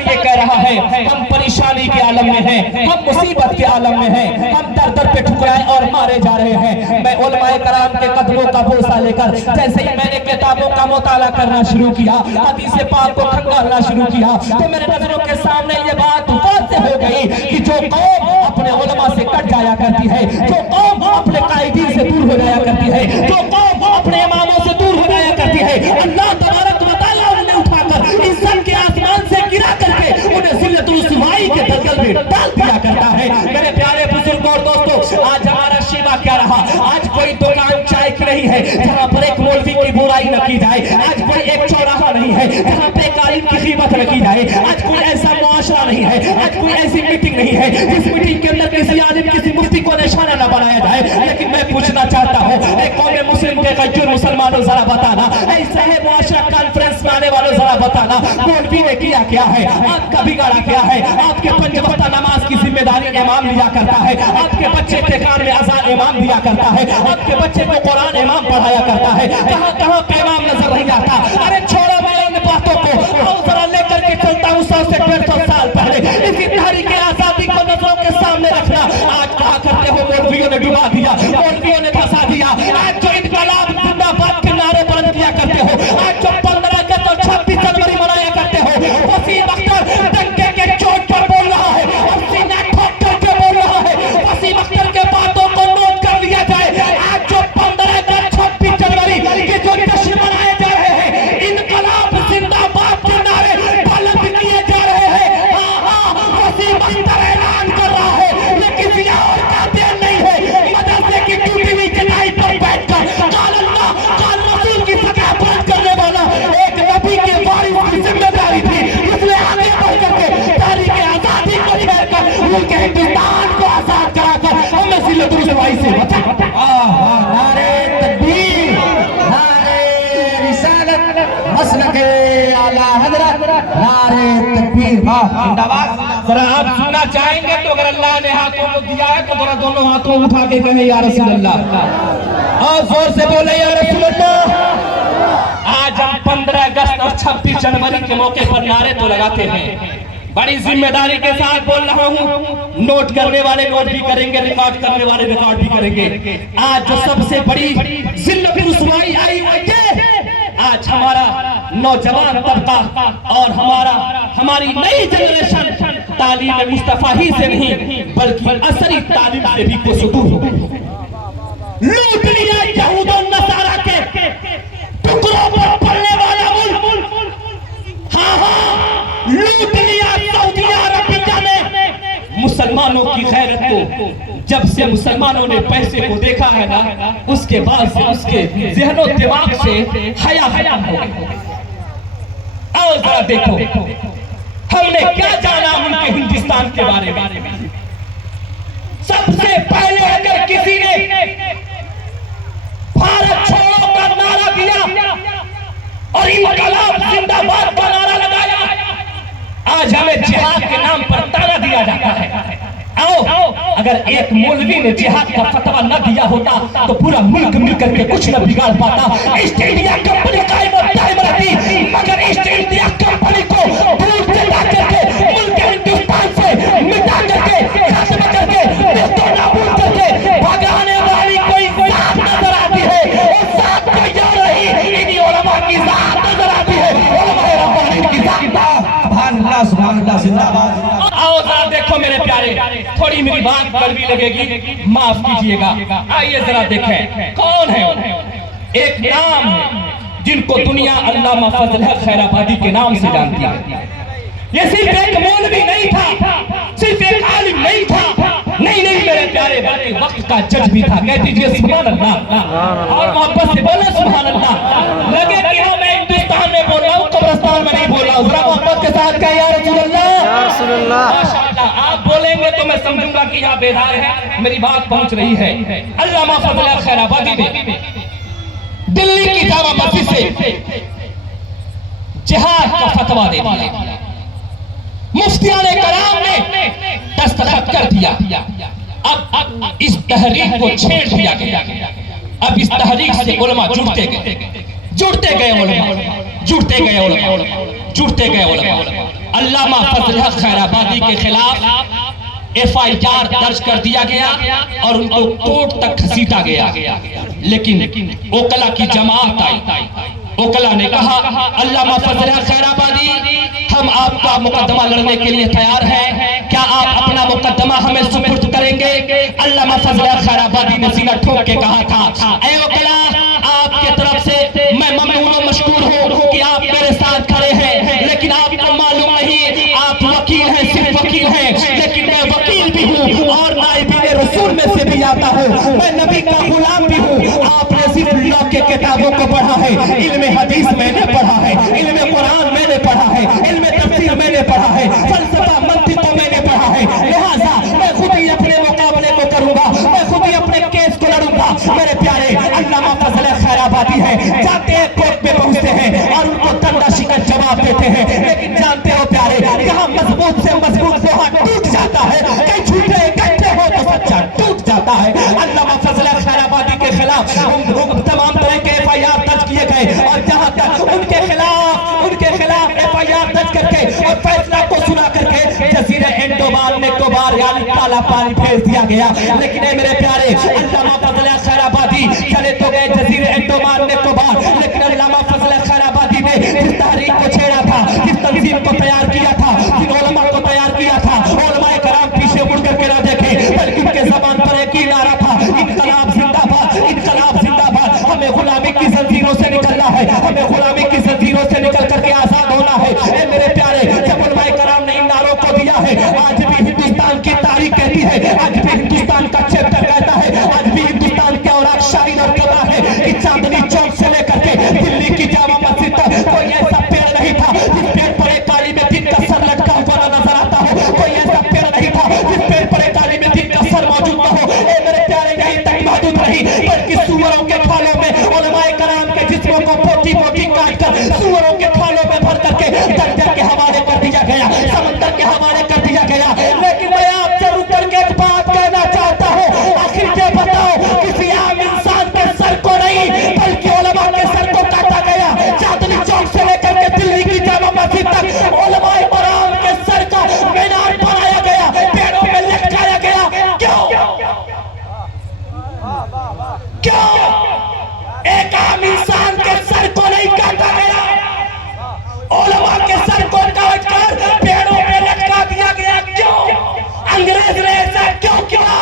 شیطان یہ کہہ رہا ہے ہم پریشانی کے عالم میں ہیں، ہم مصیبت کے عالم میں ہیں، ہم در در پہ ٹھکرائے اور مارے جا رہے ہیں۔ میں علماء کرام کے قدموں کا بوسہ لے کر جیسے ہی میں نے کتابوں کا مطالعہ کرنا شروع کیا، حدیث پاک کو کھنگالنا شروع کیا، تو میرے نظروں کے سامنے یہ بات واضح ہو گئی کہ جو قوم اپنے علماء سے کٹ جایا کرتی ہے، جو قوم اپنے قائدین سے دور ہو جایا کرتی ہے، جو قوم اپنے اماموں سے دور ہو جایا کرتی ہے، اللہ تبارک و تعالیٰ انہیں اٹھا کر عزت کے آسمان سے گرا کر کے انہیں ذلت الرسوائی کے دلدل میں ڈال دیا کرتا ہے۔ میرے پیارے بزرگوں اور دوستوں، آج ہمارا شیوا کیا رہا؟ آج کوئی دکان چائے کی نہیں ہے جہاں پر ایک مولوی کی برائی نہ کی جائے، آج کوئی ایک چوراہا نہیں ہے جہاں پہ قائم کی قیمت نہ کی جائے، آج کوئی ایسا معاشرہ نہیں ہے، آج کوئی ایسی میٹنگ نہیں ہے جس میٹنگ کے اندر کسی عالم کسی مفتی کو نشانہ نہ بنایا جائے۔ لیکن میں پوچھنا چاہتا ہوں اے قوم مسلم کے غیر مسلمانوں ذرا بتانا، اے صاحب معاشرہ کانفرنس میں آنے والوں ذرا بتانا، مولوی نے کیا کیا ہے؟ آپ کا بگاڑا کیا ہے؟ آپ کے 5 وقتہ نماز کی ذمہ داری امام لیا کرتا ہے، آپ کے بچے کے کان میں اذان امام دیا کرتا ہے، آپ کے بچے کو قرآن امام پڑھایا کرتا ہے، کہاں کہاں پہ امام نظر نہیں آتا؟ ارے چھوڑو میں ان باتوں کو، آؤ ذرا لے کر کے چلتا ہوں 100 سے 150 سال پہلے اسی تحریک آزادی کو نظروں کے سامنے رکھنا۔ آج کہا کرتے ہو مولویوں نے ڈبا دیا، مولویوں نے دھسا دیا، آج جو انقلاب زندہ باد کے نعرے بلند کیا کرتے ہو، آج جو 15 اگست اور 26 جنوری منایا کرتے ہو، وسیم اختر ڈنکے کے چوٹ پر بول رہا ہے اور سینہ ٹھوک کر کے بول رہا ہے۔ وسیم اختر کے باتوں کو نوٹ کر لیا جائے، آج جو 15 اگست 26 جنوری کے جو جشن منائے جا رہے ہیں، انقلاب زندہ باد کے نعرے بلند کیے جا رہے ہیں۔ ہاں وسیم اختر اعلان کر رہا ہے یہ کسی اور کا دین نہیں ہے، مدرسے کی ٹوٹی ہوئی چٹائی پر بیٹھ کر قال اللہ قال رسول کی سطح بلند کرنے والا ایک نبی کے وارث کی ذمہ داری تھی، اس نے آگے بڑھ کر کے تحریک آزادی کو چھیڑ کر ملک ہندوستان کو آزاد کرا کر ہمیں ذلت الرسوائی سے بچا۔ نعرہ تکبیر، نعرہ رسالت، مسلک اعلیٰ حضرت، نعرہ تکبیر، زندہ باد۔ ذرا آپ سننا چاہیں گے تو اگر اللہ نے ہاتھوں کو دیا ہے تو ذرا دونوں ہاتھوں اٹھا کے کہیں یا رسول اللہ، اور زور سے بولے یا رسول اللہ۔ آج ہم 15 اگست اور 26 جنوری کے موقع پر نعرے تو لگاتے ہیں، بڑی ذمہ داری کے ساتھ بول رہا ہوں، نوٹ کرنے والے نوٹ بھی کریں گے، ریکارڈ کرنے والے ریکارڈ بھی کریں گے۔ آج جو سب سے بڑی ذلت رسوائی آئی وہ یہ، آج ہمارا نوجوان طبقہ اور ہماری نئی جنریشن تعلیم مصطفیٰ ہی سے نہیں بلکہ عصری تعلیم سے بھی کوسدور ہو گئی۔ لوٹ لیا یہود و نصارہ کے ٹکڑوں پر پڑنے والا ملک، ہاں لوٹ لیا سعودی عربیہ نے مسلمانوں کی غیرت کو۔ جب سے مسلمانوں نے پیسے کو دیکھا ہے نا، اس کے بعد سے اس کے ذہن و دماغ سے حیا ختم ہو گئی۔ آؤ ذرا دیکھو ہم نے کیا جانا ملک ہندوستان کے بارے میں۔ سب سے پہلے اگر کسی نے بھارت چھوڑو کا نعرہ دیا اور انقلاب زندہ باد کا نعرہ لگایا، آج ہمیں جہاد کے نام پر تانا دیا جاتا ہے۔ آؤ اگر ایک مولوی نے جہاد کا فتویٰ نہ دیا ہوتا تو پورا ملک مل کر کے کچھ نہ بگاڑ پاتا۔ ایسٹ انڈیا کمپنی قائم و دائم رہتی، مگر ایسٹ انڈیا کمپنی کو دور سے لا کر کے ملک ہندوستان سے مٹا کر کے ختم کر کے نیست و نابود کر کے بھگانے والی کوئی ذات نظر آتی ہے، اس ذات کو یہ رہی انہی علماء کی ذات نظر آتی ہے، علماء ربانی کی ذات۔ سبحان اللہ، سبحان اللہ، زندہ باد۔ آؤ ذرا دیکھو میرے پیارے، تھوڑی میری بات کڑوی لگے گی، معاف کیجئے گا۔ آئیے ذرا دیکھیں کون ہے؟ ایک نام ہے جن کو دنیا علامہ فضل حق خیر آبادی کے نام سے جانتی ہے۔ یہ صرف ایک مولوی نہیں تھا، صرف ایک عالم نہیں تھا، نہیں میرے پیارے، بلکہ وقت کا جج بھی تھا۔ کہہ دیجئے سبحان اللہ، اور محبت سے بولے سبحان اللہ۔ لگے کہ ہاں میں ہندوستان میں بول رہا ہوں، قبرستان میں نہیں بول رہا ہوں، ذرا محبت کے ساتھ کہا یا رسول اللہ۔ ماشاءاللہ، آپ بولیں گے تو میں سمجھوں گا کہ یہاں بیدار ہے، میری بات پہنچ رہی ہے۔ علامہ فضل حق خیر آبادی نے دلی کی جامع مسجد سے جہاد کا فتویٰ دے دیا، مفتیان کرام نے دستخط کر دیا۔ اب اس تحریک کو چھیڑ دیا گیا، اب اس تحریک سے علماء جڑتے گئے علماء، جڑتے گئے علماء۔ علامہ فضل حق خیرآبادی کے خلاف FIR درج کر دیا گیا اور ان کو کورٹ تک گھسیٹا گیا، لیکن اوکلا کی جماعت آئی۔ اوکلا نے کہا علامہ فضل حق خیرآبادی ہم آپ کا مقدمہ لڑنے کے لیے تیار ہیں، کیا آپ اپنا مقدمہ ہمیں سپرد کریں گے؟ علامہ فضل حق خیرآبادی نے سینہ ٹھوک کے کہا تھا اے اوکلا آپ کی طرف سے میں ممنون و مشکور ہوں کہ آپ میرے ساتھ کھڑے ہیں، لیکن آپ کو معلوم نہیں آپ وکیل ہیں، صرف وکیل ہیں، لیکن میں وکیل بھی ہوں اور نائبین رسول میں سے بھی آتا ہوں، میں نبی کا غلام بھی ہوں۔ آپ نے صرف لا کے کتابوں کو پڑھا ہے، علم حدیث میں نے پڑھا ہے، علم قرآن میں نے پڑھا ہے، علم تفسیر میں نے پڑھا ہے، فلسفہ منطق میں نے پڑھا ہے، لہٰذا میں خود ہی اپنے مقابلے کو کروں گا، میں خود ہی اپنے کیس کو لڑوں گا۔ میرے پیارے علامہ فضل خیرآبادی ہیں، جاتے ہیں کورٹ میں پہنچتے ہیں اور ان کو دندہ شکن جواب دیتے ہیں، لیکن جانتے ہو پیارے یہاں مضبوط سے مضبوط لوہا ٹوٹ جاتا ہے، کئی جھوٹے اکٹھے ہو تو سچا ٹوٹ جاتا ہے۔ علامہ فضل خیرآبادی کے خلاف تمام طرح کے FIR درج کیے گئے اور جہاں تک ان کے خلاف FIR درج کر کے اور فیصلہ کو سنا کر کے جزیرہ انڈومان نکوبار یعنی کالا پانی بھیج دیا گیا، لیکن اے میرے پیارے علامہ فضل خیرآبادی چلے تو گئے جزیرہ انڈومان نکوبار، لیکن علامہ فضل خیرآبادی نے جس تحریک کو چھیڑا تھا، جس تنظیم کو تیار کیا تھا، جن علماء کو تیار کیا تھا، علماء کرام پیچھے مڑ کر کے نہ دیکھے بلکہ ان کے زبان پر ایک ہی نعرہ تھا انقلاب زندہ باد، انقلاب زندہ باد۔ ہمیں غلامی کی زنجیروں سے نکلنا ہے، ہمیں غلامی کی زنجیروں سے نکل کر کے آزاد ہونا ہے۔ اے میرے پیارے جب علماء کرام نے ان نعروں کو دیا ہے، آج بھی ہندوستان کی تاریخ کہتی ہے، آج بھی ہندوستان کا چیپٹر کہتا ہے، آج بھی ہندوستان کے اوراق شاہی اور کہتا ہے کہ چاندنی چوک سے لے کر کے دلی کی جامع مسجد تک کوئی ایسا پیڑ نہیں تھا جس پیڑ پر ایک کالی میں دن کا سر لٹکا ہوا نظر آتا ہو، کوئی ایسا پیڑ نہیں تھا جس پیڑ پر ایک کالی میں دن کا سر موجود نہ ہو۔ اے میرے پیارے یہیں تک محدود نہیں بلکہ سوروں کے کھالوں میں علماء کرام کے جسموں کو پوٹی پوٹی کاٹ کر سوروں کے کھالوں میں بھر کر کے دریا کے حوالے کر دیا گیا، سمندر کے حوالے کر دیا گیا۔ لیکن میں آپ سے رک کر کے ایک بات کہنا چاہتا ہوں، آخر یہ بتاؤ کسی عام انسان کے سر کو نہیں بلکہ علماء کے سر کو کاٹا گیا، چاندنی چوک سے لے کر کے دلی کی جامع مسجد تک علماء کرام کے سر کا مینار بنایا گیا، پیڑوں میں لٹکایا گیا۔ کیوں ایک عام انسان کے سر کو نہیں کاٹا گیا، علماء کے سر کو کاٹ کر پیڑوں میں لٹکا دیا گیا؟ کیوں؟ انگریز نے ایسا کیوں کیا؟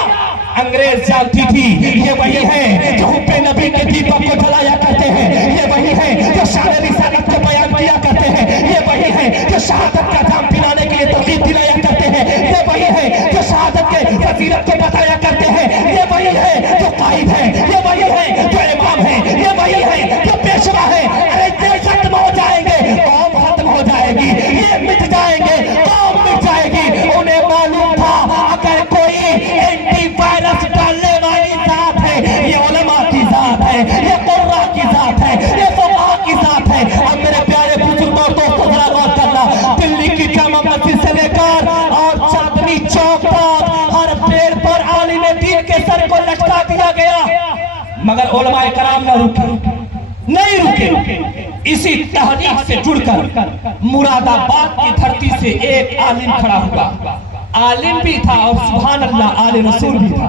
انگریز جانتی تھی یہ وہی ہے جو حب نبی کے دیپک کو جلایا کرتے ہیں، یہ وہی ہے جو شان رسالت کو بیان کیا کرتے ہیں، یہ وہی ہے جو شہادت کا جام پلانے کے لیے ترغیب دلایا کرتے ہیں، یہ وہی ہے جو شہادت کے فضیلت کو بتایا کرتے ہیں، یہ وہی ہے جو قائد ہے، یہ وہی ہے جو امام ہے، یہ وہی ہے جو پیشوا ہے۔ ارے یہ ختم ہو جائیں گے قوم ختم ہو جائے گی، یہ مٹ جائیں گے قوم مٹ جائے گی۔ انہیں معلوم تھا اگر کوئی اینٹی وائرس ڈالنے والی ذات ہے یہ علماء کی ذات ہے، یہ قرآ کی ذات ہے، یہ فقہاء کی ذات ہے۔ اب میرے پیارے بزرگوں اور دوستوں ذرا غور کرنا، دلی کی جامع مسجد سے لے کر اور چاندنی چوک تک ہر پیڑ پر عالم دین کے سر کو لٹکا دیا گیا، مگر علماء کرام نہ رکے، نہیں رکے۔ اسی تحریک سے جڑ کر مراد آباد کی دھرتی سے ایک عالم کھڑا ہوا، عالم بھی تھا اور سبحان اللہ آل رسول بھی تھا،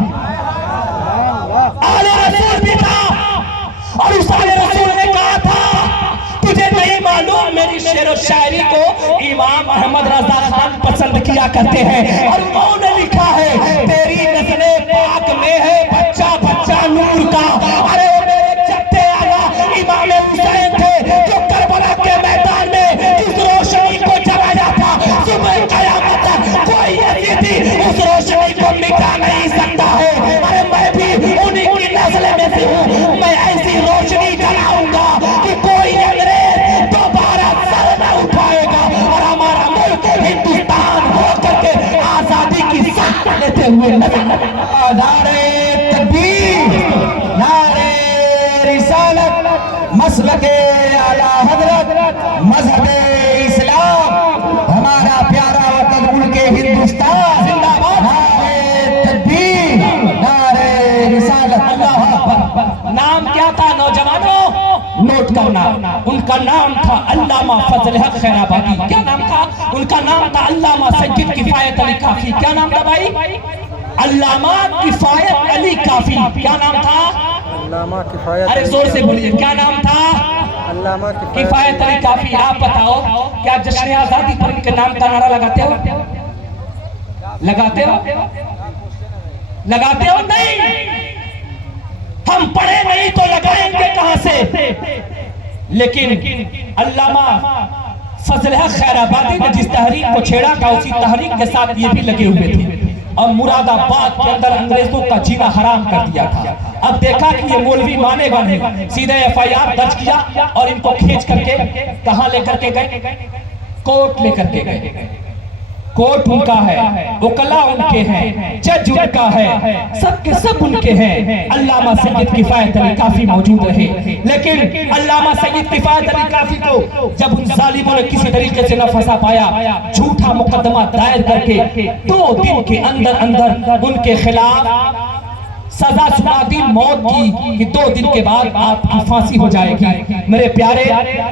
آل رسول بھی تھا، اور اس آل رسول نے کہا تھا تجھے نہیں معلوم میری شعر و شاعری کو امام احمد رضا خان پسند کیا کرتے ہیں، اور انہوں نے لکھا ہے تیری نسل پاک میں ہے بچہ بچہ نور کا۔ ارے میرے جدے آقا امام حسین تھے جو کربلا کے میدان میں جس روشنی کو جلایا تھا صبح قیامت تک کوئی یزیدی اس روشنی کو مٹا نہیں سکتا ہے۔ ارے میں بھی انہی کی نسل میں سے ہوں، میں ایسی روشنی جلاؤں گا کہ کوئی انگریز دوبارہ سر نہ اٹھائے گا، اور ہمارا ملک ہندوستان ہو کر کے آزادی کی ساتھ لیتے ہوئے نظر۔ نعرہ تکبیر، نعرہ رسالت، مسلک اعلیٰ حضرت، مذہب اسلام، ہمارا پیارا وطن ملک ہندوستان زندہ باد۔ نعرہ تکبیر، نعرہ رسالت۔ اللہ اکبر۔ نام کیا تھا نوجوانوں؟ نوٹ کرنا، ان کا نام تھا علامہ فضل حق خیر آبادی. کیا نام تھا ان کا؟ نام تھا علامہ سید کفایت علی کافی. کیا نام تھا بھائی؟ علامہ کفایت علی کافی. کیا نام تھا؟ علامہ کفایت. ارے زور سے بولیے، کیا نام تھا؟ علامہ کفایت علی کافی. آپ بتاؤ کیا جشن آزادی پر ان کے نام کا نعرہ لگاتے ہو؟ لگاتے ہو؟ لگاتے ہو؟ نہیں. ہم پڑھے نہیں تو لگائیں گے کہاں سے؟ لیکن علامہ فضل حق خیر آبادی نے جس تحریک کو چھیڑا تھا اسی تحریک کے ساتھ یہ بھی لگے ہوئے تھے اور مراد آباد کے اندر انگریزوں کا جینا حرام کر دیا تھا. اب دیکھا کہ یہ مولوی مانے گا نہیں، سیدھے FIR درج کیا اور ان کو کھینچ کر کے کہاں لے کر کے گئے؟ کوٹ لے کر کے گئے. کوٹ ان کا ہے، وکلا ان کے ہیں، جج ان کا ہے، سب کے سب ان کے ہیں. علامہ سید کفایت علی کافی موجود رہے، لیکن علامہ سید کفایت علی کافی کو جب ان ظالموں نے کسی طریقے سے نہ پھنسا پایا، جھوٹا مقدمہ دائر کر کے 2 دن کے اندر اندر ان کے خلاف سزا سنا دی موت کی کہ 2 دن کے بعد آپ کی پھانسی ہو جائے گی. میرے پیارے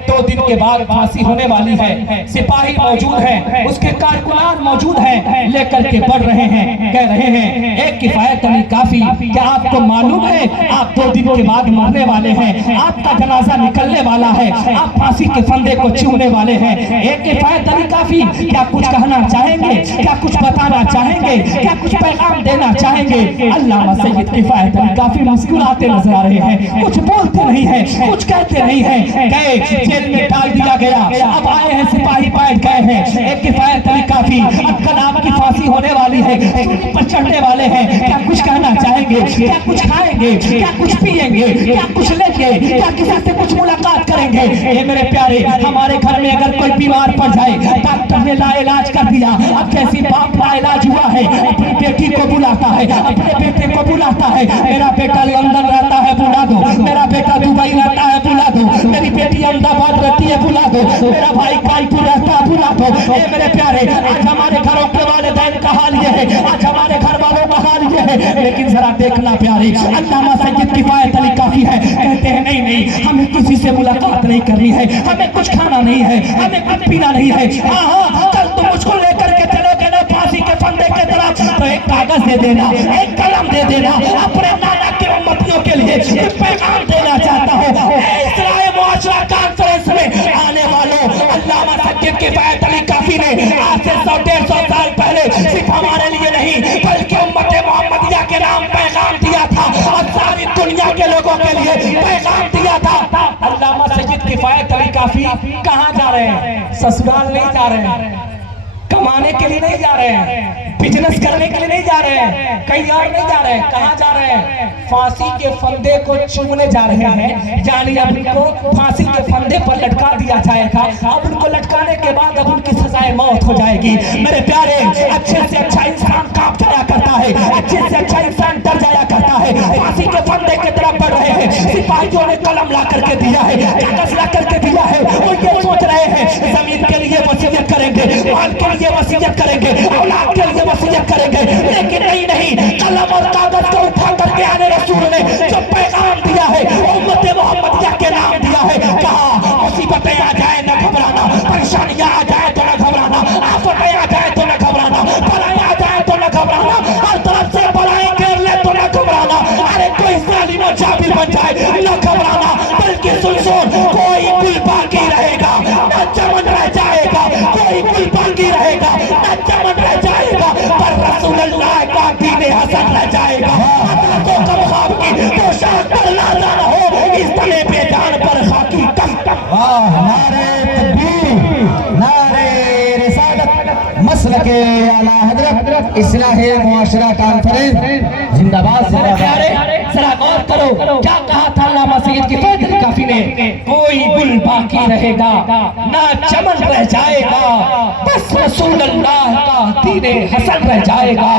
2 دن کے بعد پھانسی ہونے والی ہے. سپاہی موجود ہیں، اس کے کارکنان موجود ہیں، لے کر کے بڑھ رہے ہیں، کہہ رہے ہیں ایک کفایت علی کافی، کیا آپ کو معلوم ہے آپ 2 دن کے بعد مرنے والے ہیں، آپ کا جنازہ نکلنے والا ہے، آپ پھانسی کے پھندے کو چومنے والے ہیں. ایک کفایت علی کافی کیا کچھ کہنا چاہیں گے؟ کیا کچھ بتانا چاہیں گے؟ کیا کچھ پیغام دینا چاہیں گے؟ علامہ سید کفایت علی کافی مسکراتے نظر آ رہے ہیں، کچھ بولتے نہیں ہیں، کچھ کہتے نہیں ہیں. گئے جیل میں ڈال دیا گیا، اب آئے ہیں سپاہی بیٹھ گئے ہیں. ایک کفایت علی کافی اب کل آپ کی پھانسی ہونے والی ہے، سولی پر چڑھنے والے ہیں، کیا کچھ کہنا چاہیں گے؟ کیا کچھ کھائیں گے؟ کیا کچھ پیئیں گے؟ کیا کچھ لیں گے؟ کیا کسی سے کچھ ملاقات کریں گے؟ اے میرے پیارے، ہمارے گھر میں اگر کوئی بیمار پڑ جائے، ڈاکٹر نے لا علاج کر دیا، اب جیسی باپ لا علاج ہوا ہے اپنی بیٹی کو بلاتا ہے، اپنے بیٹے کو بلاتا ہے، میرا بیٹا لندن رہتا ہے بلا دو، میرا بیٹا دبئی رہتا ہے بلا دو، میری بیٹی احمد آباد رہتی ہے بلا دو، میرا بھائی کانپور رہتا ہے بلا دو. اے میرے پیارے، آج ہمارے گھروں کے والدین کا حال یہ ہے، آج ہمارے گھر والوں کا حال یہ ہے. لیکن ذرا دیکھنا پیارے، علامہ سید کفایت علی کافی ہے، کہتے ہیں نہیں نہیں، ہمیں کسی سے ملاقات نہیں کرنی ہے، ہمیں کچھ کھانا نہیں ہے، ہمیں کچھ پینا نہیں ہے. ہاں ہاں، کل تم مجھ کو لے کر کے چلو گے نا پھانسی کے پھندے کے طرف تو ایک کاغذ دے دینا، ایک قلم دے دینا. اپنے نانا کے امتیوں کے لیے ایک پیغام دینا چاہتا ہوں. اصلاح معاشرہ کانفرنس میں آنے والوں، علامہ سید کفایت علی کافی نے آج سے 100-150 سال پہلے صرف ہمارے لیے نہیں بلکہ امت محمدیہ کے نام پیغام دیا تھا اور ساری دنیا کے لوگوں کے لیے پیغام دیا تھا. علامہ سید کفایت علی کافی کہاں جا رہے ہیں؟ سسرال نہیں جا رہے ہیں، کمانے کے لیے نہیں جا رہے ہیں، بزنس کرنے کے لیے نہیں جا رہے ہیں، کہیں اور نہیں جا رہے ہیں. کہاں جا رہے ہیں؟ پھانسی کے پھندے کو چومنے جا رہے ہیں. یعنی اب ان کو پھانسی کے پھندے پر لٹکا دیا جائے گا. اب ان کو لٹکانے کے بعد اب ان کی سزائے موت ہو جائے گی. میرے پیارے، اچھے سے اچھا انسان کانپ جایا کرتا ہے، اچھے سے اچھا انسان ڈر جایا کرتا ہے. پھانسی کے پھندے کی طرف بڑھ رہے ہیں. سپاہیوں نے قلم لا کر کے دیا ہے، کاغذ لا کر کے دیا ہے. وہ یہ سوچ رہے ہیں زمین کے لیے وصیت کریں گے، مال کے لیے وصیت کریں گے، اولاد کے لیے وصیت کریں گے. لیکن نہیں، قلم اور کاغذ کو اٹھا کر کے آنے رسول نے جو پیغام دیا ہے، امت محمدیہ کے نام دیا ہے. کہا مصیبتیں آ جائیں نہ گھبرانا، پریشانیاں آ جائیں تو نہ گھبرانا، آفتیں آ جائیں تو نہ گھبرانا، بلائیں آ جائیں تو نہ گھبرانا، ہر طرف سے بلائیں گھیر لے تو نہ گھبرانا. ارے کوئی ظالم و جابر بن جائے نہ گھبرانا، بلکہ سن کوئی گل باقی رہے گا نہ چمن رہ جائے گا، کوئی گل باقی رہے گا نہ چمن رہ جائے گا، پر رسول اللہ کا دین حسن رہ جائے گا. عدالتوں کا خواب کی پوشاک پر لازا نہ ہو، اس تنے بے جان پر خاکی کم. نعرہ تکبیر، نعرہ رسالت، مسلک اعلیٰ حضرت اصلاح معاشرہ کانفرنس زندہ باد. میرے پیارے ذرا غور کرو، کیا کہا تھا علامہ سید کفایت علی کافی نے؟ کوئی گل باقی رہے گا نہ چمن رہ جائے گا، بس رسول اللہ کا دین حسن رہ جائے گا.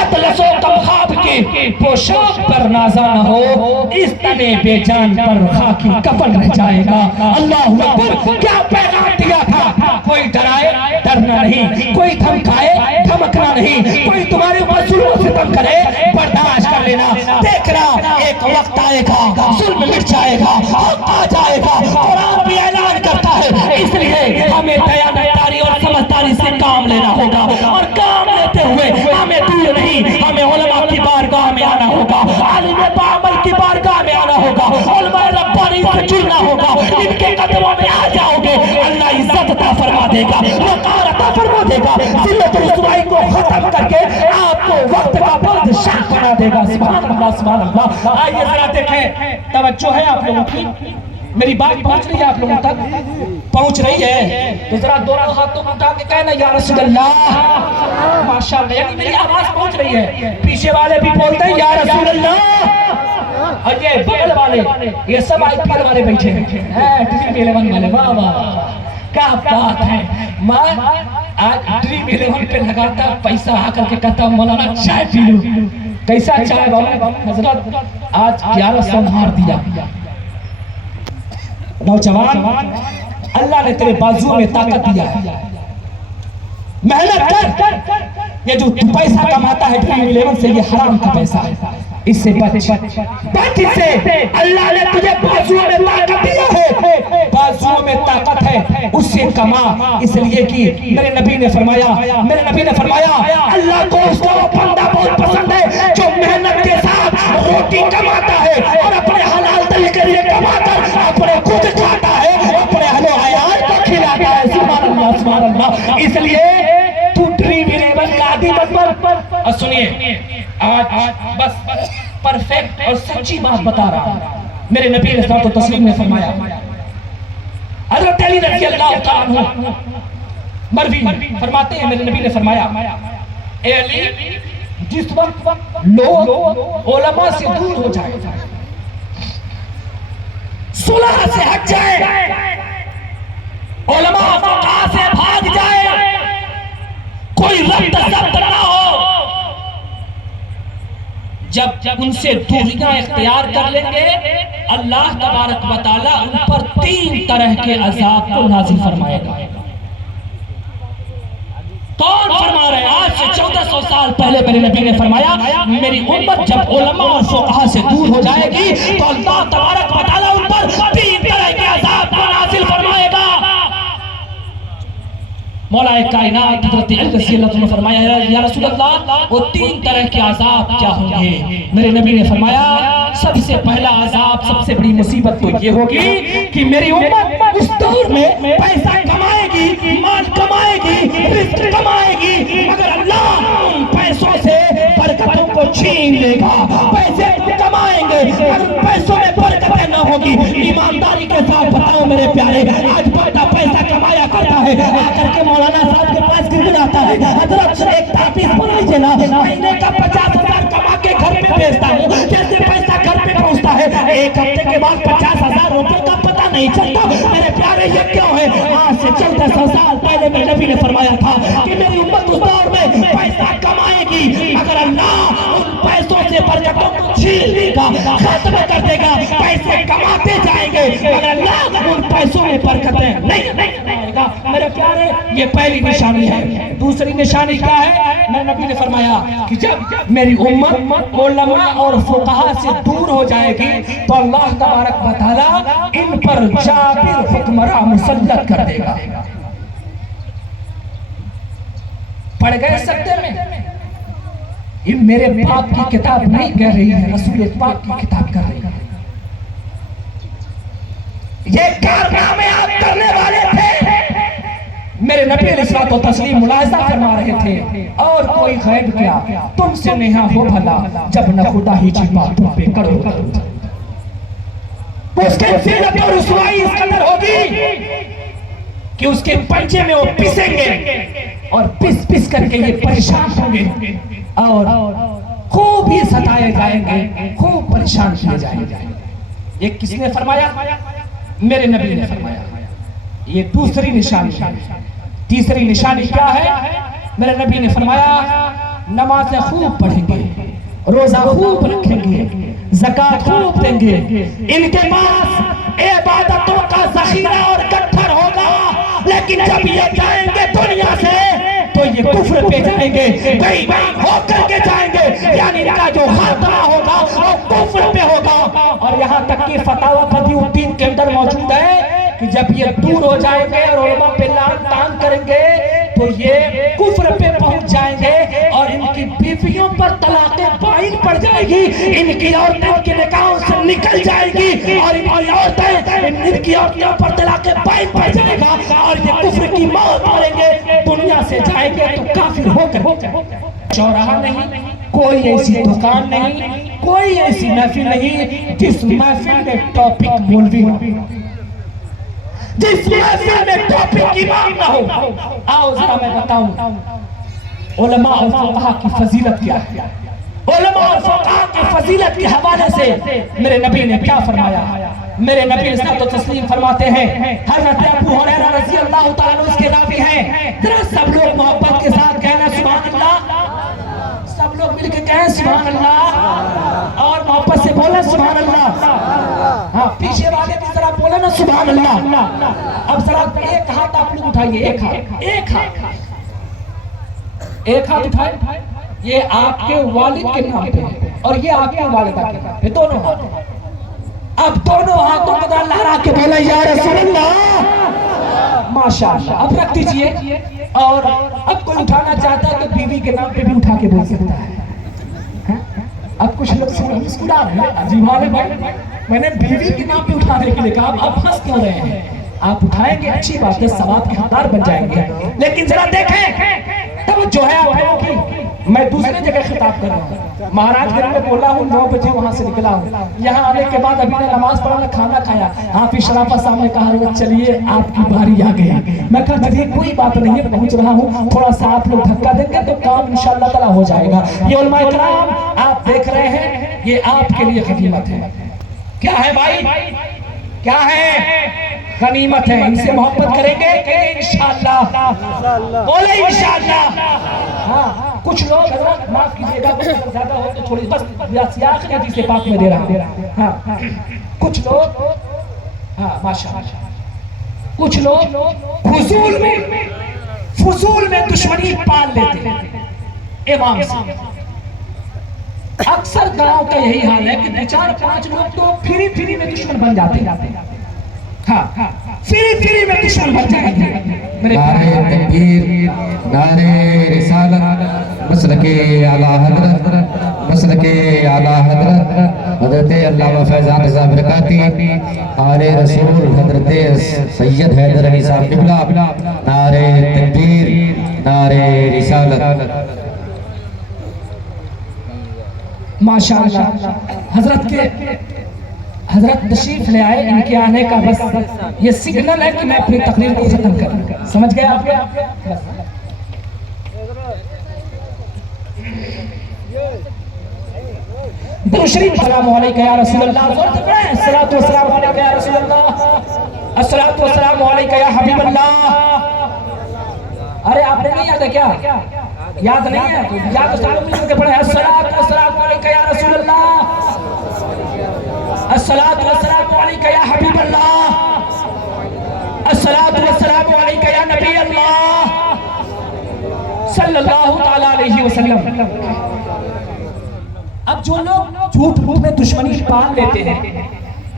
اطلس و کمخاب کے پوشاک پر نازا نہ ہو، اس تنے بے جان پر خاکی کفن رہ جائے گا. اللہ اکبر، کیا پیغام دیا تھا؟ کوئی ڈرائے ڈرنا نہیں، کوئی دھمکی دھمکائے دھمکنا نہیں، کوئی تمہارے اوپر ظلم و ستم کرے برداشت کر لینا، دیکھنا ایک وقت آئے گا ظلم مٹ جائے گا، حق آ جائے گا۔ قرآن بھی اعلان کرتا ہے، اس لیے ہمیں دیانتداری اور سمجھداری سے کام لینا ہوگا، اور کام لیتے ہوئے ہمیں دور نہیں، ہمیں علماء کی بارگاہ میں آنا ہوگا، عالم بعمل کی بارگاہ میں آنا ہوگا، علماء ربانی سے جڑنا ہوگا، ان کے قدموں میں آ جاؤ گے، اللہ عزت عطا فرما دے گا، وقار عطا فرما دے گا، ذلت و رسوائی کو ختم کر کے آپ کو وقت کا بادشاہ بنا دے گا۔ سبحان اللہ سبحان اللہ۔ آئیے ذرا دیکھیں، توجہ ہے آپ لوگوں کی، میری بات پہنچ رہی ہے آپ لوگوں تک؟ پہنچ رہی ہے تو ذرا دونوں ہاتھوں کو اٹھا کے کہنا یا رسول اللہ، ماشاءاللہ، یعنی میری آواز پہنچ رہی ہے، پیچھے والے بھی بولتے ہیں یا رسول اللہ، اور یہ بغل والے، یہ سب آئی پی ایل والے بیٹھے ہیں، ڈریم 11 والے، واہ واہ کیا بات ہے۔ ماں آج ڈریم 11 پہ لگاتا پیسہ آ کر کے کہتا مولانا چائے پی لو، کیسا چائے بابا؟ حضرت آج 1100 مار دیا۔ نوجوان، اللہ نے تیرے بازو میں طاقت دیا ہے، محنت کر، یہ جو پیسہ کماتا ہے ڈریم 11 سے یہ حرام کا پیسہ ہے، اس سے بچ اس سے، اللہ نے تجھے بازو میں طاقت دیا ہے، بازو میں طاقت ہے، اس سے کما، اس لیے کہ میرے نبی نے فرمایا اللہ کو اس کا وہ بندہ بہت پسند ہے جو محنت کے ساتھ روٹی کماتا ہے اور اپنے حلال طریقے سے کما کر اپنے خود کھاتا ہے، اپنے اہل و عیال کو کھلاتا ہے۔ سبحان اللہ سبحان اللہ۔ اس لیے تو ڈریم 11 کا عادی مت بن۔ اور سنیے، آج بس پرفیکٹ اور سچی بات بتا رہا ہوں، میرے نبی علیہ الصلوۃ والتسلیم نے فرمایا، حضرت علی رضی اللہ تعالیٰ عنہ مروی فرماتے ہیں، میرے نبی نے فرمایا، اے علی، جس وقت لوگ علماء سے دور ہو جائے، صلح سے ہٹ جائے، علماء فقہاء سے بھاگ جائے، کوئی ربط ضبط نہ ہو، جب ان سے دوریاں اختیار کر لیں گے، اللہ تبارک و تعالیٰ ان پر 3 طرح کے عذاب کو نازل فرمائے گا۔ کون فرما رہے ہیں؟ آج سے 1400 سال پہلے میرے نبی نے فرمایا، میری امت جب علماء اور فقہاء سے دور ہو جائے گی تو اللہ تبارک و تعالیٰ ان پر 3 طرح کے عذاب کو نازل فرمائے گا۔ مولا کائنات حضرت علی رضی اللہ عنہ نے فرمایا، یا رسول اللہ، وہ 3 طرح کے عذاب کیا ہوں گے؟ میرے نبی نے فرمایا، سب سے پہلا عذاب، سب سے بڑی مصیبت تو یہ ہوگی کہ میری امت اس دور میں پیسہ کمائے گی، مال کمائے گی، رزق کمائے گی، مگر اللہ ان پیسوں سے برکتوں کو چھین لے گا۔ پیسے کمائیں گے مگر پیسوں میں برکتیں نہ ہوگی۔ ایمانداری کے ساتھ بتاؤ میرے پیارے، آج بڑا پیسہ کمایا کرتا ہے، آ کر کے مولانا صاحب کے پاس گر جاتا ہے، حضرت ایک تحفیظ بنائیے نا، مہینے کا 50,000 کما کے گھر پہ بھیجتا ہوں، جیسے پیسہ گھر پہ پہنچتا ہے، ایک ہفتے کے بعد 50,000 روپے کا پتہ نہیں چلتا۔ میرے پیارے یہ کیوں ہے؟ آج سے 1400 سال پہلے میرے نبی نے فرمایا تھا کہ میری امت اس دور میں پیسہ کمائے گی مگر اللہ ان پیسوں سے برکتوں کو چھین لے گا، ختم کر دے گا۔ پیسے کماتے جائیں گے مگر اللہ ان پیسوں میں برکتیں نہیں دے گا۔ میرے پیارے، یہ پہلی نشانی ہے۔ دوسری نشانی کیا ہے؟ میرے نبی نے فرمایا کہ جب میری امت علماء اور فقہاء سے دور ہو جائے گی تو اللہ تبارک و تعالیٰ ان پر جابر حکمراں مسلط کر دے گا۔ پڑھ گئے سکتے میں؟ یہ میرے باپ کی کتاب نہیں کہہ رہی ہے، رسول پاک کی کتاب کہہ رہی ہے۔ یہ کارنامے آپ کرنے والے تھے، میرے نبی علیہ الصلوۃ والتسلیم ملاحظہ فرما رہے تھے، اور کوئی غیب کیا تم سے نہا ہو بھلا، جب نہ خدا ہی چھپا تم پہ کرو۔ اس کے ذلت اور رسوائی اس قدر ہوگی کہ اس کے پنجے میں وہ پسیں گے اور پس پس کر کے یہ پریشان ہوں گے اور خوب یہ ستائے جائیں گے، خوب پریشان کیے جائیں گے۔ یہ کس نے فرمایا؟ میرے نبی نے فرمایا۔ یہ دوسری نشانی ہے۔ تیسری نشانی کیا ہے؟ میرے نبی نے فرمایا، نمازیں خوب پڑھیں گے، روزہ خوب رکھیں گے، زکوٰۃ خوب دیں گے، ان کے پاس عبادتوں کا ذخیرہ اور گٹھر ہوگا، لیکن جب یہ جائیں گے دنیا سے تو یہ کفر پہ جائیں گے، بے ایمان ہو کر کے جائیں گے، یعنی ان کا جو خاتمہ ہوگا وہ کفر پہ ہوگا۔ اور یہاں تک کہ فتاوی بدی الدین کے اندر موجود ہے کہ جب یہ دور ہو جائیں گے اور علماء پہ لعن طعن کریں گے تو یہ کفر پہ پہنچ جائیں گے اور ان کی بیویوں پر طلاق بائن پڑ جائے گی، ان کی عورتیں ان کے نکاحوں سے نکل جائے گی اور ان کی عورتوں پر طلاق بائن پڑ جائے گا اور یہ کفر کی موت مریں گے، دنیا سے جائیں گے تو کافر ہو کر۔ چوراہا نہیں، کوئی ایسی دکان نہیں، کوئی ایسی محفل نہیں جس محفل میں ٹاپک مولوی ہو، جس محفل میں ٹاپک امام نہ ہو۔ آؤ ذرا میں بتاؤں علماء اور فقہاء کی فضیلت کیا ہے۔ علماء اور فقہاء کی فضیلت کے حوالے سے میرے نبی نے کیا فرمایا؟ میرے نبی علیہ السلام فرماتے ہیں، حضرت ابو ہریرہ رضی اللہ تعالیٰ عنہ اس کے راوی ہیں، ذرا سب لوگ محبت کے ساتھ کہنا سبحان اللہ، سب لوگ مل کے کہیں سبحان اللہ، اور محبت سے بولیں سبحان اللہ۔ ہاں پیچھے والے بھی ذرا بولیں نا سبحان اللہ۔ اب ذرا ایک ہاتھ آپ لوگ اٹھائیے، ایک ہاتھ، ایک ہاتھ، ایک ہاتھ اٹھائے، یہ آپ کے والد کے نام پہ ہے اور یہ آپ کے والدہ کے نام پہ، دونوں ہاتھ۔ اب دونوں ہاتھوں کو ذرا لہرا کے بولیں یا رسول اللہ، ماشاءاللہ۔ اب رکھ دیجئے، اور اب کوئی اٹھانا چاہتا ہے تو بیوی کے نام پہ بھی اٹھا کے بول سکتا ہے۔ اب کچھ لوگ سے مسکرا رہے ہیں، عجیب حال ہے بھائی، میں نے بیوی کے نام پہ اٹھانے کے لیے کہا، اب ہنس کیوں رہے ہیں؟ آپ اٹھائیں گے اچھی بات ہے، ثواب کے حقدار بن جائیں گے، لیکن ذرا دیکھیں توجہ ہے آپ کی، میں دوسرے جگہ خطاب کر رہا ہوں، مہاراج گنج میں بولا ہوں، 9 بجے وہاں سے نکلا ہوں، یہاں آنے کے بعد ابھی نے نماز پڑھا، کھانا کھایا، حافظ شرافت صاحب نے کہا چلیے آپ کی باری آ گئی، میں کہا چلیے کوئی بات نہیں ہے، پہنچ رہا ہوں، تھوڑا سا آپ لوگ دھکا دیں گے تو کام انشاءاللہ تعالیٰ ہو جائے گا۔ یہ علماء کرام آپ دیکھ رہے ہیں، یہ آپ کے لیے غنیمت ہے۔ کیا ہے بھائی؟ کیا ہے؟ غنیمت ہے۔ ان سے محبت کریں گے کہ انشاءاللہ، بولے انشاءاللہ۔ ہاں کچھ لوگ حضرت معاف کیجئے گا، زیادہ ہو تو چھوڑی، بس سیاق نے حدیث پاک میں دے رہا ہوں۔ ہاں کچھ لوگ، ہاں ماشاءاللہ، کچھ لوگ فضول میں دشمنی پال لیتے ہیں امام سے۔ اکثر گاؤں کا یہی حال ہے کہ 4-5 لوگ تو پھری میں دشمن بن جاتے ہیں۔ ہاں پھری میں دشمن بن جائیں گے۔ نعرہ تکبیر، نعرہ رسالت، مسلک اعلیٰ حضرت، مسلک اعلیٰ حضرت حضرت علامہ فیضان رضا برکاتی، آل رسول حضرت سید حیدر علی صاحب قبلہ، نعرہ تکبیر، نعرہ رسالت۔ ماشاءاللہ حضرت تشریف لے آئے، ان کے آنے کا بس یہ سگنل ہے کہ میں اپنی تقریر کو ختم کروں، سمجھ گئے آپ؟ درود شریف، السلام علیکم یا رسول اللہ، الصلاۃ والسلام علیکم یا رسول اللہ، الصلاۃ والسلام علیکم یا حبیب اللہ۔ ارے آپ نے نہیں یاد ہے کیا؟ یاد نہیں ہے تو یاد سارے مل کے پڑھیں، الصلاۃ والسلام علیکم یا رسول اللہ، الصلاۃ والسلام علیکم یا حبیب اللہ، الصلاۃ والسلام علیکم یا نبی اللہ صلی اللہ تعالیٰ علیہ وسلم۔ اب جو لوگ جھوٹ میں دشمنی پال لیتے ہیں،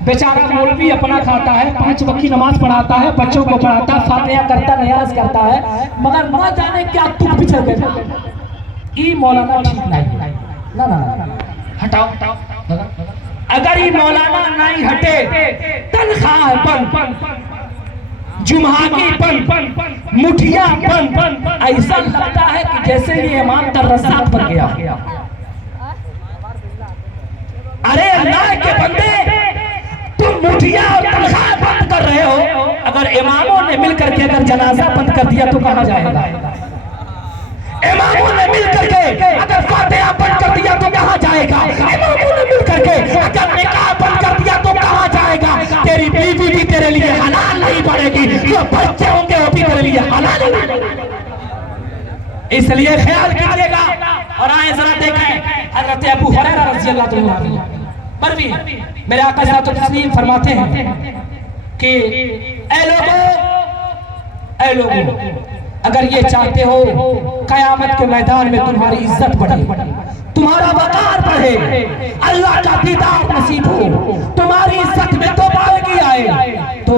بیچارہ مولوی اپنا کھاتا ہے، 5 وقت کی نماز پڑھاتا ہے، بچوں کو پڑھاتا ہے، فاتحہ کرتا ہے، نیاز کرتا ہے، مگر نہ جانے کیا تک بچھڑ گئے۔ ای مولانا ٹھیک نہیں، نہ ہٹاؤ، اگر یہ مولانا نہیں ہٹے، تنخواہ بند، جمعاگی بند، مٹھیاں بند، ایسا لگتا ہے کہ جیسے یہ امام در رسالت بن گیا۔ ارے اللہ کے بندے، تم مٹھیاں اور تنخواہ بند کر رہے ہو، اگر اماموں نے مل کر کے اگر جنازہ بند کر دیا تو کہاں جائے گا؟ اماموں نے مل کر کے اگر فاتحہ بند کر دیا تو کہاں جائے گا؟ اماموں نے مل کر کے اگر نکاح بند کر دیا تو کہاں جائے گا؟ تیری بیوی بھی تیرے لیے حلال نہیں پڑے گی، جو بچے ہوں گے وہ بھی تیرے لیے حلال نہیں پڑے گی۔ اس لیے خیال کیجئے گا۔ اور آئیں ذرا دیکھیں حضرت ابو ہریرہ رضی اللہ عنہ پر بھی میرے آقا ذات التسلیم فرماتے ہیں کہ اے لوگو اگر یہ چاہتے ہو قیامت کے میدان میں تمہاری عزت بڑھے، تمہارا وقار بڑھے، اللہ کا دیدار نصیب ہو، تمہاری عزت میں تو بالغی آئے، تو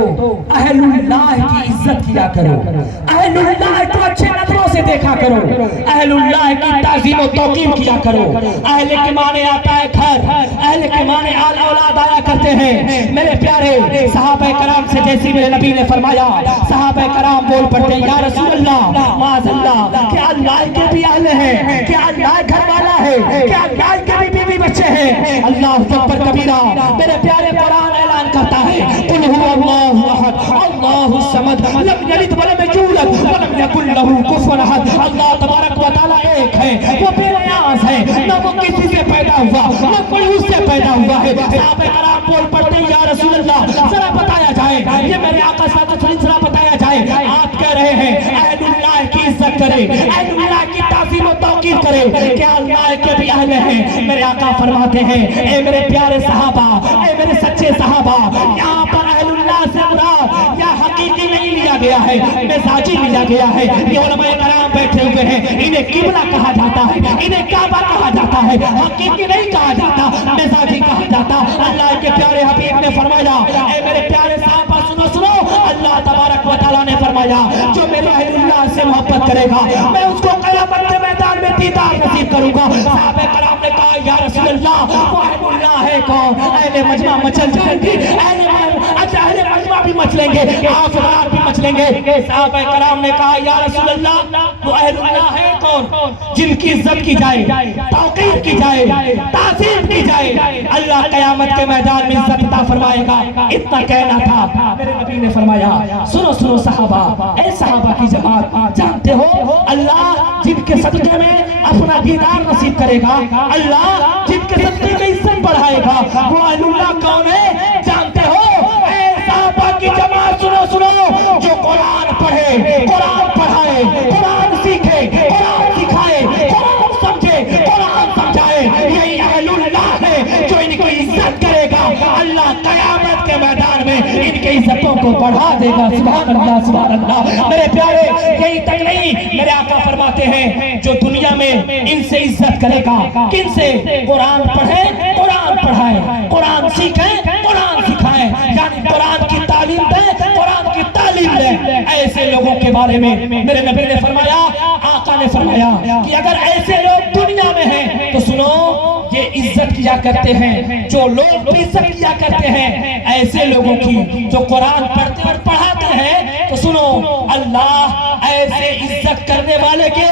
اہل اللہ کی عزت کیا کرو، اہل اللہ کو اچھے نظروں سے دیکھا کرو، اہل اللہ کی تعظیم و توقیر کیا کرو۔ اہل کے معنی آتا ہے گھر، اہل کے معنی آل اولاد آیا کرتے ہیں۔ میرے پیارے صحابہ کرام سے جیسی میرے نبی نے فرمایا، صحابہ کرام بول پڑتے ہیں یا رسول اللہ معاذ اللہ، کیا اللہ کے بھی اہل ہیں، کیا اللہ گھر والا ہے، کیا اللہ کے بھی بیوی بچے ہیں؟ اللہ اکبر کبیرہ۔ میرے پیارے قرآن اعلان کرتا ہے قل هو اللہ احد اللہ الصمد لم یلد ولم یولد ولم یکن له کفوا احد۔ اللہ تبارک و تعالیٰ ایک ہے، وہ بے نیاز ہے، نہ وہ کسی سے پیدا ہوا نہ کوئی اس سے پیدا ہوا ہے۔ صحابہ کرام بول پڑتے ہیں یا رسول اللہ ذرا بتایا جائے، یہ میرے آقا صلی اللہ علیہ وسلم ذرا بتایا جائے، آپ کہہ رہے ہیں اہل اللہ کی عزت کرے، اہل اللہ کی تعظیم و توقیر کرے، کیا اللہ کے بھی اہل ہیں؟ میرے آقا فرماتے ہیں اے میرے پیارے صحابہ، اے میرے سچے صحابہ، یہاں پر اہل اللہ سے مراد یا حقیقی نہیں لیا گیا ہے، مزاجی لیا گیا ہے۔ یہ علماء کرام بیٹھے ہوئے ہیں، انہیں قبلہ کہا جاتا ہے، انہیں کعبہ کہا جاتا ہے، حقیقی نہیں کہا جاتا، مزاجی کہا جاتا۔ اللہ کے پیارے حبیب نے فرمایا اے میرے پیارے صحابہ سنو سنو، اللہ تبارک و تعالیٰ نے فرمایا جو میرے اہل اللہ سے محبت کرے گا میں اس کو قیامت کے میدان میں دیدار نصیب کروں گا۔ صحابہ کرام نے کہا یا رسول اللہ وہ اہل اللہ ہے کون؟ اہل مجمع مچل جائیں گے، اہل مجمع بھی مچلیں گے، آفراد بھی مچلیں گے۔ صحابہ کرام نے کہا یا رسول اللہ وہ اہل اللہ ہے کون؟ جن کی عزت کی جائے، توقیر کی جائے، تعظیم کی جائے، اللہ قیامت کے میدان میں عزت عطا فرمائے گا۔ اتنا کہنا تھا، میرے نبی نے فرمایا سنو سنو صحابہ، اے صحابہ کی جماعت، جانتے ہو اللہ جن کے صدقے میں اپنا دیدار نصیب کرے گا، اللہ جن کے صدقے میں عزت بڑھائے گا، وہ اہل اللہ کون ہے جانتے ہو؟ اے صحابہ کی جماعت سنو سنو، جو قرآن پڑھے، قرآن پڑھائے، قرآن سیکھے، قرآن سکھائے، قرآن سمجھے، قرآن سمجھائے، یہی اہل اللہ ہے جو ان کی عزت کرے گا۔ اللہ قیامت کے میدان میں ان کی عزتوں کو بڑھا دے گا۔ سبحان اللہ سبحان اللہ۔ میرے پیارے یہی تک نہیں، میرے آقا فرماتے ہیں جو دنیا میں ان سے عزت کرے گا، کن سے؟ قرآن پڑھے، قرآن پڑھائے، قرآن سیکھیں، قرآن سکھائیں، یعنی قرآن کی تعلیم دیں، قرآن کی تعلیم دیں۔ ایسے لوگوں کے بارے میں میرے نبی نے فرمایا، آقا نے فرمایا کہ اگر ایسے لوگ دنیا میں ہیں تو سنو یہ عزت کیا کرتے ہیں، جو لوگ بھی عزت کیا کرتے ہیں ایسے لوگوں کی جو قرآن پڑھتے اور پڑھاتے ہیں، تو سنو اللہ ایسے عزت کرنے والے کے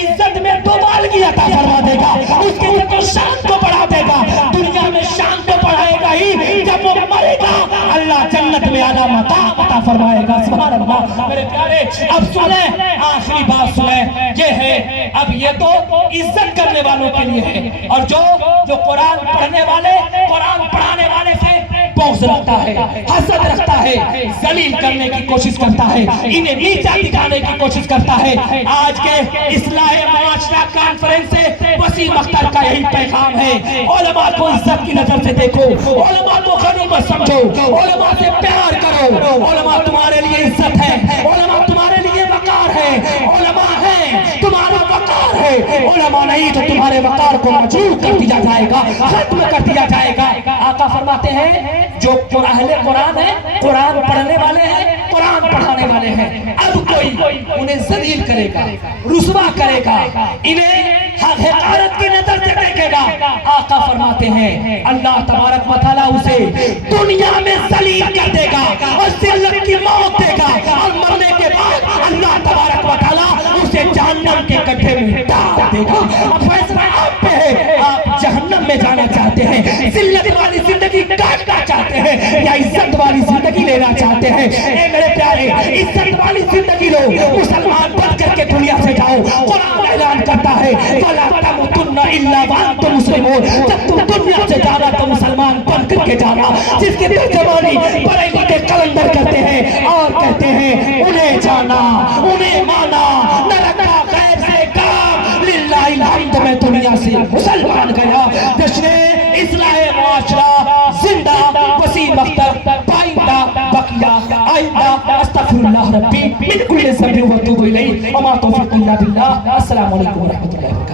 عزت میں دوبالگی عطا فرما دے گا، اس کے شان کو بڑھا دے گا۔ دنیا میں شان کو بڑھائے گا ہی، جب وہ مرے گا اللہ جنت میں اعلیٰ مقام عطا فرمائے گا۔ سبحان اللہ۔ میرے پیارے اب سنیں، آخری بات سنیں، یہ ہے اب یہ تو عزت کرنے والوں کے لیے ہے، اور جو قرآن پڑھنے والے، قرآن پڑھانے والے سے بغض رکھتا ہے، حسد رکھتا ہے، ذلیل کرنے کی کوشش کرتا ہے، انہیں نیچا دکھانے کی کوشش کرتا ہے۔ آج کے اصلاح معاشرہ کانفرنس سے وسیم اختر کا یہی پیغام ہے، علماء کو عزت کی نظر سے دیکھو، علماء کو غنیمت سمجھو، علماء سے پیار کرو، علماء تمہارے لیے عزت ہے، علماء تمہارے لیے وقار ہے، علماء ہیں تمہارا وقار ہے، علماء نہیں تو تمہارے وقار کو مجروح کر دیا جائے گا، ختم کر دیا جائے گا۔ آقا فرماتے ہیں جو اہل قرآن ہیں، قرآن پڑھنے والے ہیں، قرآن پڑھانے والے ہیں، اب کوئی انہیں ذلیل کرے گا، رسوا کرے گا، انہیں حقارت کی نظر سے دیکھے گا، آقا فرماتے ہیں اللہ تبارک و تعالیٰ اسے دنیا میں ذلیل کر دے گا اور ذلت کی موت دے گا، اور مرنے کے بعد اللہ تبارک و تعالیٰ اسے جہنم کے گڈھے میں ڈال دے گا۔ اب فیصلہ آپ پہ ہے، آپ جہنم میں جانا چاہتے ہیں، ذلت والی زندگی کاٹنا چاہتے ہیں یا عزت والی زندگی لینا چاہتے ہیں؟ اے میرے پیارے عزت والی زندگی لو، مسلمان بن کر کے دنیا سے جاؤ۔ قرآن اعلان کرتا ہے فَلَا تَمُوتُنَّ إِلَّا وَأَنْتُمْ مُسْلِمُونَ، جب تم دنیا سے جانا تو مسلمان بن کر کے جانا۔ جس کی ترجمانی بڑے بڑے کلندر کرتے ہیں اور کہتے ہیں انہیں جانا، انہیں مانا، نہ رکھا غیر سے کام، للہ الحمد میں دنیا سے مسلمان گیا۔ جشن اصلاح معاشرہ زندہ وسیم اختر، پائندہ بقیہ، آئندہ استغفر اللہ ربی من كل ذنب واتوب اليه وما توفيق الا بالله السلام عليكم ورحمه الله